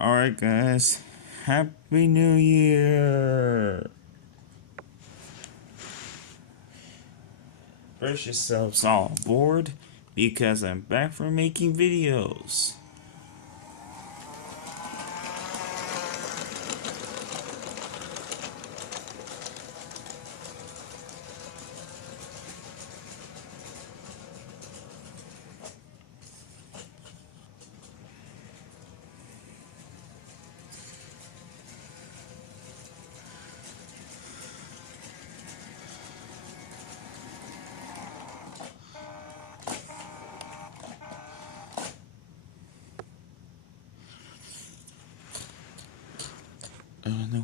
Alright, guys. Happy New Year! Brace yourselves all aboard because I'm back for making videos. Oh, no,